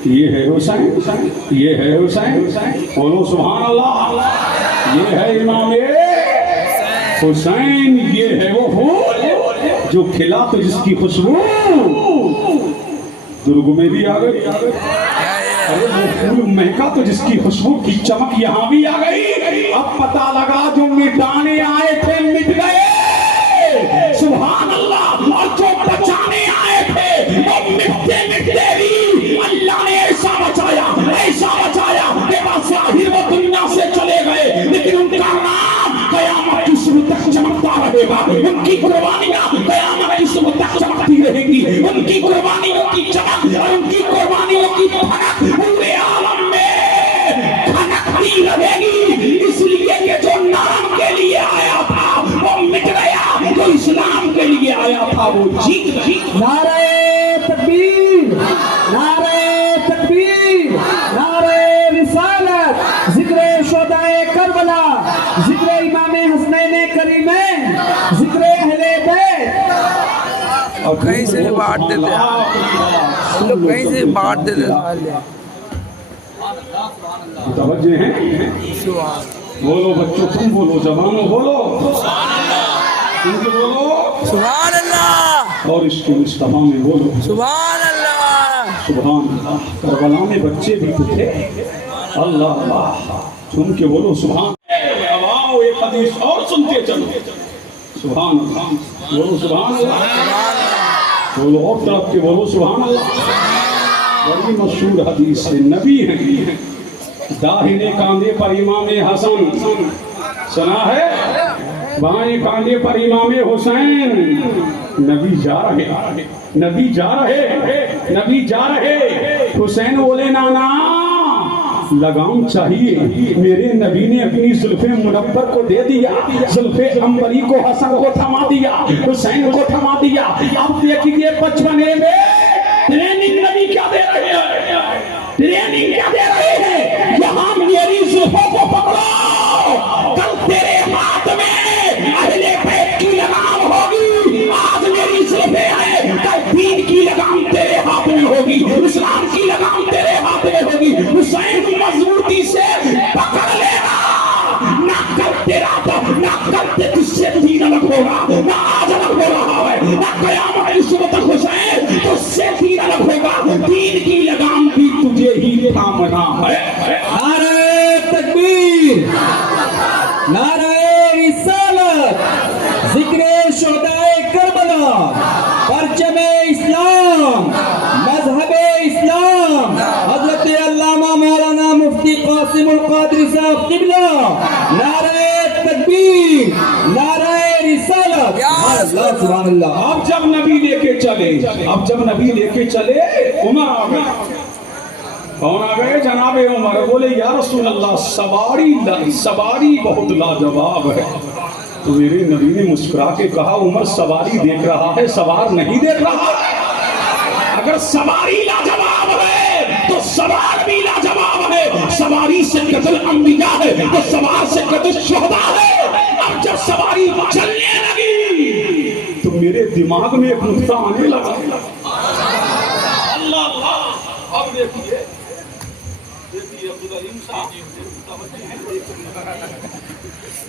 یہ ہے حسین, یہ ہے حسین. بولو سبحان اللہ. یہ ہے امام حسین، یہ ہے وہ پھول جو کھلا تو جس کی خوشبو درگ میں بھی آ گئی، ارے وہ پھول مہکا تو جس کی خوشبو کی چمک یہاں بھی آ گئی۔ اب پتہ لگا جو مٹانے آئے تھے مٹ گئے، سبحان اللہ، اور جو بچانے آئے تھے وہ مٹتے مٹتے بھی اللہ نے ایسا بچایا کہ بظاہر وہ دنیا سے چلے گئے لیکن ان کا نام قیامت کی صبح تک چمکتا رہے گا، ان کی قربانیاں قیامت کی صبح تک چمکتی رہے گی، ان کی قربانیوں کی چمک اور ان کی قربانیوں کی بھنک پورے عالم میں کھنکتی رہے گی، اس لیے کہ جو نام کے لیے آیا تھا وہ مٹ گیا، جو اسلام کے لیے آیا تھا وہ جیت گئی۔ نعرہ تکبیر، نعرہ تکبیر، نعرہ رسالت، ذکر شہدائے کربلا، ذکر امام حسنین کریمین، ذکر اہل بیت۔ اور کہیں سے بھی بانٹ دیتے ہیں لوگ، کہیں سے بھی بانٹ دیتے ہیں۔ توجہ ہیں، بولو بچوں، تم بولو، جوانوں بولو، تم کے بولو، سبحان اللہ، اور اس کے مصطفیٰ میں بولو سبحان اللہ، سبحان اللہ۔ کربلا میں بچے بھی تو تھے، اللہ اللہ، سن کے بولو سبحان۔ اب آؤ ایک حدیث اور سنتے چلو، سبحان اللہ، بولو سبحان اللہ، بولو اور طرف کے بولو سبحان اللہ۔ بڑی مشہور حدیث ہے، نبی ہیں، داہنے کاندھے پر امام حسن، سنا ہے، بائیں کاندھے پر امام حسین، نبی جا رہے، نبی جا رہے، نبی جا رہے، حسین بولے نانا لگام چاہیے، میرے نبی نے اپنی زلف منور کو دے دیا، زلف عنبری کو حسن کو تھما دیا، حسین کو تھما دیا۔ اب دیکھیے بچپنے میں ٹریننگ نبی کیا دے رہے ہیں، ٹریننگ کیا دے رہے ہیں، یہاں میری زلفوں کو پکڑو، کل تیرے ہاتھ میں اہل بیت کی لگام ہوگی، آج میری زلفیں ہیں، کل دین کی لگام تیرے ہاتھ میں ہوگی، اسلام کی لگام تیرے ہاتھ میں ہوگی، حسین مضبوطی سے پکڑ لینا، نہ کل تیرا نہ کل تجھ سے دین الگ ہوگا، نہ آج الگ ہو رہا ہے، نہ قیامت کی صبح تک حسین تجھ سے دین الگ ہوگا، دین کی لگام بھی تجھے ہی تھامنا ہے۔ نعرہ تکبیر، نعرہ رسالت، ذکر شہدائے کربلا، پرچم اسلام، مذہب اسلام، حضرت علامہ مولانا مفتی قاسم القادری صاحب قبلہ، نعرہ تکبیر، نعرہ رسالت، سبحان اللہ۔ اب جب نبی لے کے چلے، اب جب نبی لے کے چلے، عمر آ گئے، کون آ گئے؟ جناب عمر۔ بولے یا رسول اللہ سواری بہت لاجواب ہے۔ تو میرے نبی نے مسکرا کے کہا عمر سواری دیکھ رہا ہے، سوار نہیں دیکھ رہا ہے۔ اگر سواری لاجواب ہے تو سوار بھی لاجواب ہے، سواری سے قتل انبیاء ہے تو سوار سے قتل شہداء ہے۔ اب جب سواری چلنے لگی تو میرے دماغ میں ایک نقطہ آنے لگا، اللہ اللہ۔ اب دیکھیے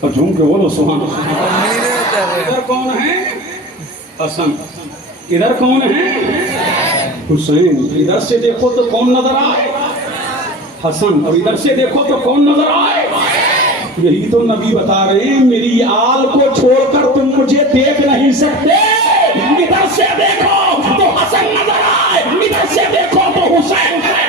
اور جھوم کے بولو سبحان اللہ۔ ادھر کون ہے؟ حسن۔ ادھر کون ہے؟ حسین۔ ادھر سے دیکھو تو کون نظر آئے؟ حسن۔ اور ادھر سے دیکھو تو کون نظر آئے؟ یہی تو نبی بتا رہے ہیں، میری آل کو چھوڑ کر تم مجھے دیکھ نہیں سکتے۔ ادھر سے دیکھو تو حسن نظر آئے، ادھر سے دیکھو تو حسین ہے،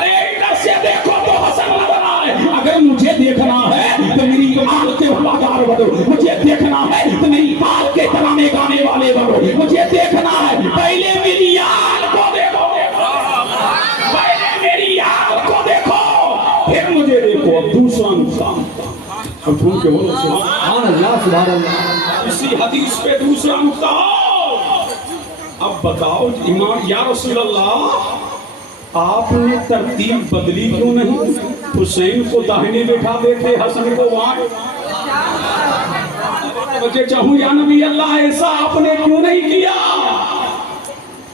ادھر سے دیکھو تو حسن نظر آئے۔ اگر مجھے دیکھنا ہے تو میری آل کے وفادار بنو، مجھے دیکھنا ہے تو میری آل کے ترانے گانے والے بنو، مجھے دیکھنا ہے پہلے میری آل کو دیکھو، پہلے میری آل کو دیکھو پھر مجھے دیکھو۔ اب دوسرا نقصان، اب جھوم کے بولو سبحان اللہ، سبحان اللہ۔ اسی حدیث پہ دوسرا نقطہ۔ اب بتاؤ امام یا رسول اللہ آپ نے ترتیب بدلی کیوں نہیں؟ حسین کو داہنے بٹھا دیتے، حسن کو وہاں۔ بچے چاہوں یا نبی اللہ ایسا آپ نے کیوں نہیں کیا؟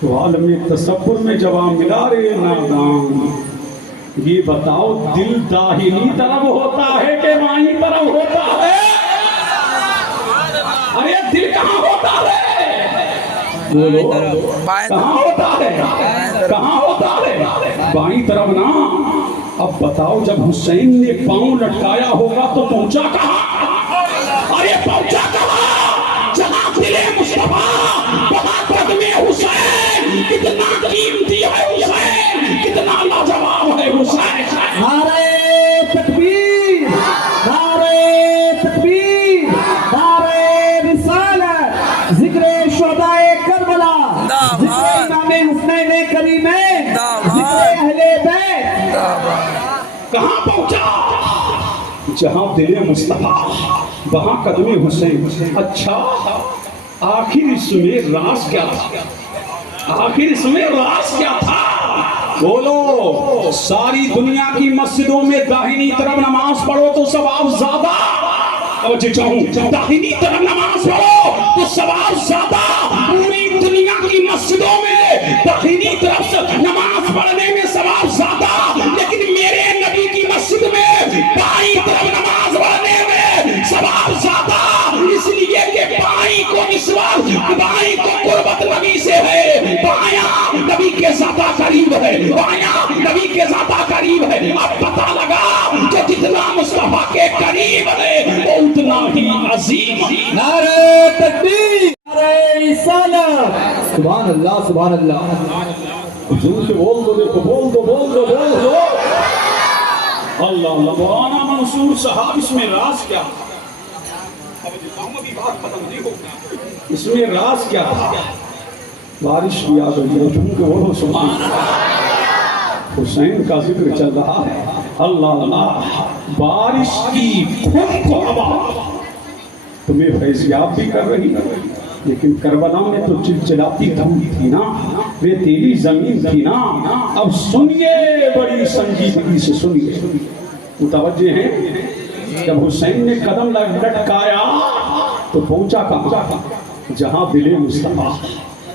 تو عالم تصور میں جواب ملا رہے نادان، یہ بتاؤ دل داہنی طرف ہوتا ہے کہ بائیں طرف ہوتا ہے؟ ارے دل کہاں ہوتا ہے؟ بولو کہاں ہوتا ہے؟ کہاں ہوتا ہے؟ بائیں طرف نا۔ اب بتاؤ جب حسین نے پاؤں لٹکایا ہوگا تو پہنچا کہاں؟ ارے پہنچا کہاں؟ جہاں دل مصطفیٰ وہاں قدم حسین۔ کتنا قیمتی ہے حسین، کتنا لاجواب ہے حسین۔ نعرہ تکبیر، نعرہ تکبیر، نعرہ رسالت، ذکر شہدائے کربلا، ذکر امام حسین کریمین، ذکر اہل بیت۔ کہاں پہنچا؟ جہاں دل مصطفیٰ وہاں قدم حسین۔ اچھا آخر اس میں راز کیا تھا؟ آخر اس میں راز کیا تھا؟ بولو۔ ساری دنیا کی مسجدوں میں داہنی طرف نماز پڑھو تو ثواب زیادہ، داہنی طرف نماز پڑھو تو ثواب زیادہ۔ پوری دنیا کی مسجدوں میں داہنی طرف سے نماز پڑھنے میں ثواب زیادہ، لیکن میرے نبی کی مسجد میں بائیں طرف نماز پڑھنے میں ثواب زیادہ، اس لیے کہ بائیں کو نسبت، بائیں کو قربت نبی سے ہے، بایاں نبی کے زیادہ قریب ہے، بایاں نبی کے زیادہ قریب ہے۔ اب پتہ لگا جو جتنا مصطفیٰ کے قریب ہے وہ اتنا ہی عظیم ہے۔ نعرہ تکبیر، نعرہ رسالت، سبحان اللہ سبحان اللہ۔ حضور سے بول دو، دیکھو بول دو بول دو بول دو۔ اللہ اللہ۔ مولانا منصور صاحب اس میں راز کیا تھا؟ اس میں راز کیا تھا؟ بارش بھی آ گئی ہے، جھوم کے بولو سبحان اللہ۔ حسین کا ذکر چل رہا ہے، اللہ اللہ۔ بارش کی خود کو ہوا تمہیں فیضیاب بھی کر رہی ہے، لیکن کربلا میں تو چلچلاتی دھوپ تھی نا، ریتیلی زمین تھی نا۔ اب سنیے بڑی سنجیدگی سے سنیے، متوجہ ہیں؟ جب حسین نے قدم لٹکایا تو پہنچا کہاں؟ جہاں دل مصطفیٰ،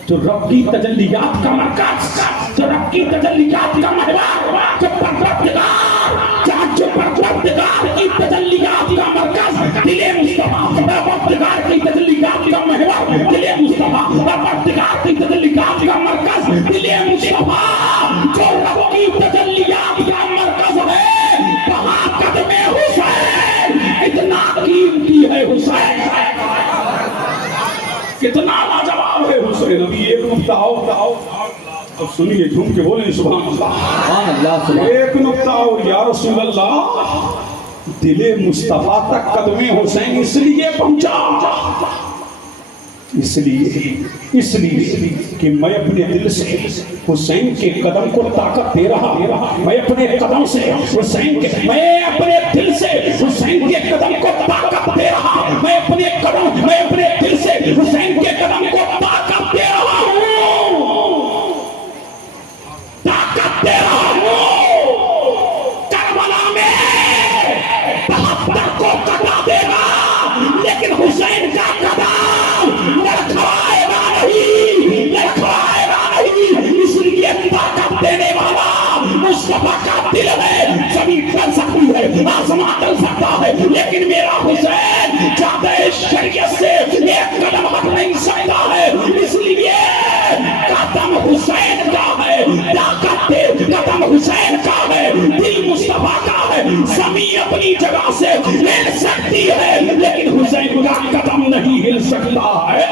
جو رب کی تجلیات کا مرکز، جو رب کی تجلیات کا محور، جو پروردگار، جو پروردگار کی تجلیات کا مرکز دل مصطفیٰ، پروردگار کی تجلیات کا محور دل مصطفیٰ، پروردگار کی تجلیات کا مرکز دل مصطفیٰ، جو رب کی تجلیات کا مرکز ہے، وہاں قدم حسین۔ اتنا قیمتی ہے حسین، کتنا لاجواب ہے حسین۔ ابھی ایک نقطہ اور، اب سنیے، جھوم کے بولیں سبحان اللہ سبحان اللہ سبحان۔ ایک نقطہ اور یا رسول اللہ، دل مصطفیٰ تک قدم حسین اس لیے پہنچا، اس لیے کہ میں اپنے دل سے حسین کے قدم کو طاقت دے رہا، میں اپنے قدم سے حسین کے، میں اپنے دل سے حسین کے قدم کو طاقت دے رہا، میں اپنے دل سے حسین کے قدم کو طاقت دے رہا ہوں، طاقت دے رہا ہوں۔ کربلا میں 72 کو کٹا دے گا، لیکن حسین کا قدم لڑکھوائے گا نہیں، اس لیے طاقت دینے والا مصطفیٰ کا دل ہے۔ زمین ٹل سکتی ہے، آسمان ٹل سکتا ہے، لیکن میرا حسین جادہ شریعت سے ایک قدم ہٹ نہیں سکتا ہے، اس لیے قدم حسین کا ہے، طاقت قدم حسین کا ہے، دل مصطفیٰ کا ہے۔ زمین اپنی جگہ سے ہل سکتی ہے، لیکن حسین کا قدم نہیں ہل سکتا ہے۔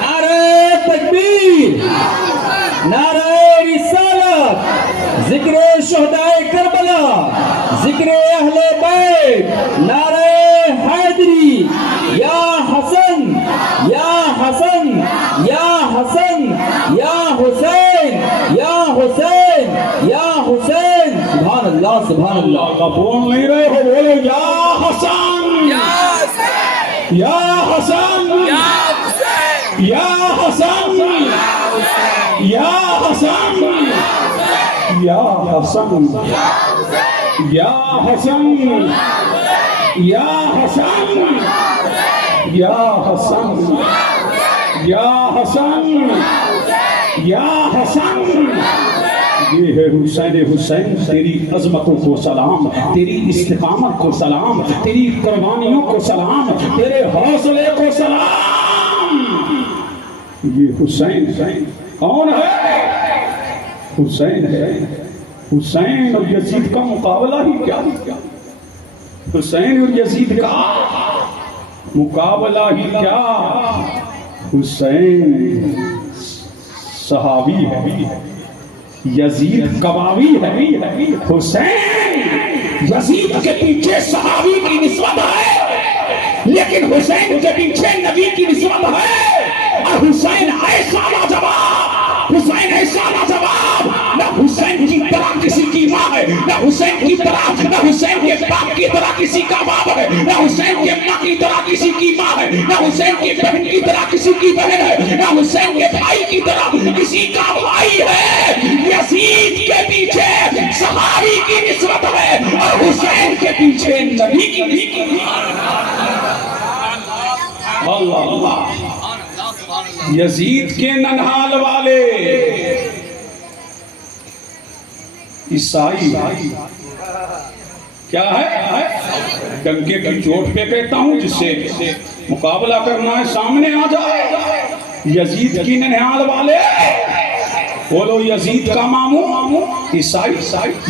نعرہ تکبیر، نعرہ رسالت، ذکر شہدائے کربلا، ذکر اہل بیت، نعرہ حیدری، یا حسن یا حسن یا حسن یا حسین یا حسین یا حسین۔ سبحان اللہ سبحان اللہ۔ اللہ بول نہیں رہے ہو، بولو یا حسن یا حسن یا حسن یا حسن یا حسن یا حسن یا حسن یا حسن یا حسن یا حسن یا حسن یہ ہے حسین حسین، تیری عظمتوں کو سلام، تیری استقامت کو سلام، تیری قربانیوں کو سلام، تیرے حوصلے کو سلام۔ یہ حسین کون ہے؟ حسین ہے۔ حسین اور یزید کا مقابلہ ہی کیا؟ حسین اور یزید کا مقابلہ ہی کیا؟ حسین صحابی ہے، یزید کبابی ہے۔ حسین یزید کے پیچھے صحابی کی نسبت ہے، لیکن حسین کے پیچھے نبی کی نسبت ہے۔ اور حسین ایسا لاجواب، حسین ایسا لاجواب، نہ حسین کی طرح کسی کی ماں ہے، نہ حسین کی طرح، نہ حسین کے باپ کی طرح کسی کا باپ ہے، نہ حسین کے ماں کی طرح کسی کی ماں ہے، نہ حسین کی بہن کی طرح کسی کی بہن ہے، نہ حسین کے بھائی کی طرح کسی کا بھائی ہے۔ یزید کے پیچھے صحابی کی نسبت ہے اور حسین کے پیچھے نبی کی نسبت ہے۔ اللہ اللہ۔ یزید کے ننہال والے عیسائی کیا ہے؟ ڈنکے کی چوٹ پہ کہتا ہوں، جس سے مقابلہ کرنا ہے سامنے آ جائے۔ یزید کی ننہال والے بولو، یزید کا ماموں عیسائی،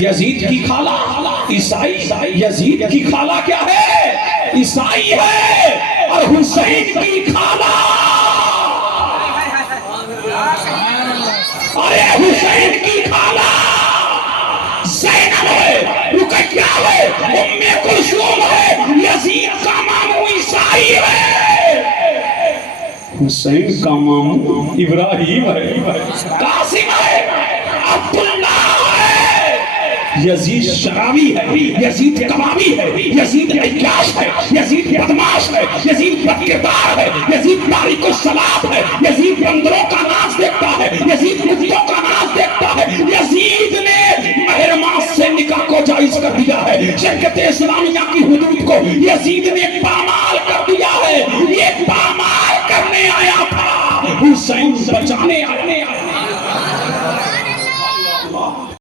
یزید کی خالہ عیسائی، یزید کی خالہ کیا ہے؟ عیسائی ہے۔ اور حسین کی خالہ، ارے حسین کی خالہ زینب ہے، رقیہ ہے، ام کلثوم ہے۔ یزید کا ماموں عیسائی ہے، حسین کا ماموں ابراہیم ہے، قاسم ہے، عبداللہ ہے۔ یزید شرابی ہے، یزید کبابی ہے، یزید عیاش ہے، یزید بدماش ہے، یزید بدکردار ہے، یزید تاریک الصلاۃ ہے، یزید بندروں کا ناچ دیکھتا ہے، یزید کتوں کا ناچ دیکھتا ہے۔ یزید نے مہرماس سے نکاح کو جائز کر دیا ہے، شریعت اسلامیہ کی حدود کو یزید نے پامال کر دیا ہے۔ یہ پامال کرنے آیا تھا، حسین بچانے آیا۔